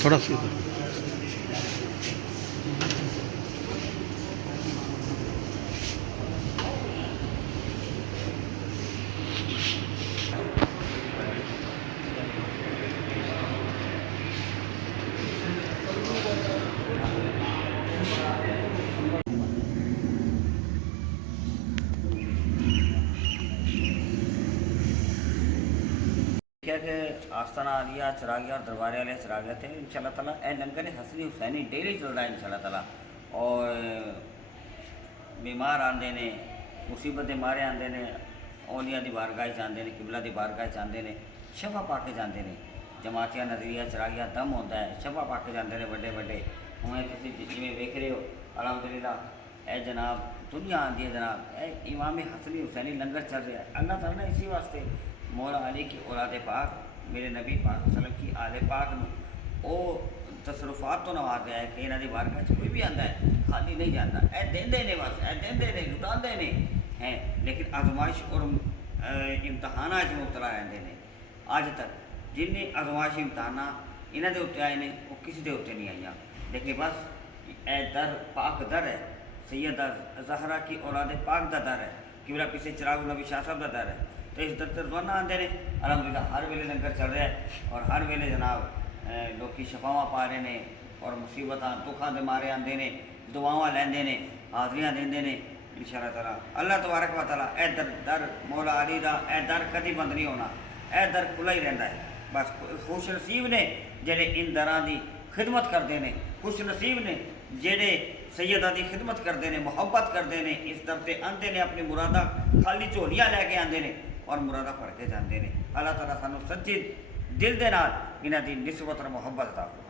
تھوڑا سی کہ آستانہ عالیہ چراغیہ اور دربار عالیہ چراغیہ تھے ان شاء اللہ تعالیٰ اے لنگر حسنی حسینی ڈیلی چل رہا ہے ان شاء اللہ تعالیٰ. اور بیمار آتے ہیں، مصیبتیں مارے آتے ہیں، اولیاء دی بارگاہ آتے ہیں، قبلہ دی بارگاہ آتے ہیں، شفا پا کے جاتے ہیں. جماعتیہ نظریہ چراغیہ دم ہوتا ہے، شفا پا کے جاتے ہیں بڑے بڑے. ہمیں کسی جی ویکھ رہے ہو الحمدللہ اے جناب دنیا آتی ہے جناب، اے امام حسنی حسینی لنگر چل رہا ہے. اللہ تعالیٰ نے اسی واسطے مولا علی کی اولاد پاک میرے نبی پاک صلی اللہ علیہ وسلم کی آل پاک او تصرفات تو نوازیا ہے کہ انہوں کی بارگاہ کوئی بھی آتا ہے خالی نہیں جاتا. اے دیندے نے بس، اے دیندے نے لٹاندے نے ہیں، لیکن آزمائش اور امتحانات مبتلا رہتے ہیں. اج تک جن آزمائش امتحانات یہاں کے اتنے آئے ہیں وہ کسی کے اتنے نہیں آئی، لیکن بس اے در پاک در ہے، سیدہ زہرا کی اولاد پاک دا در ہے، قبلہ پیچھے چراغ نبی شاہ صاحب دا در ہے. تو اس در روزانہ آتے ہیں الحمدللہ. ہر ویلے لنگر چل رہا ہے اور ہر ویلے جناب لوگ شفاواں پا رہے ہیں اور مصیبت دکھاں دے مارے آتے ہیں، دعاواں لیندے نے، حاضریاں دیندے نے ان شاء اللہ تعالیٰ. اللہ تبارک و تعالیٰ اے در مولا علی دا اے در کدی بند نہیں ہونا، اے در کھلا ہی رہتا ہے. بس خوش نصیب نے جڑے ان دراں دی خدمت کرتے ہیں، خوش نصیب نے جڑے سیدہ دی خدمت کرتے ہیں، محبت کرتے ہیں، اس در سے آتے ہیں اپنی مرادہ خالی جھولیاں لے کے آتے ہیں اور مرادہ پڑھ کے جاتے ہیں. اللہ تعالیٰ سانو سچی دل دے نال انہاں دی نسبت اور محبت عطا فرمائے.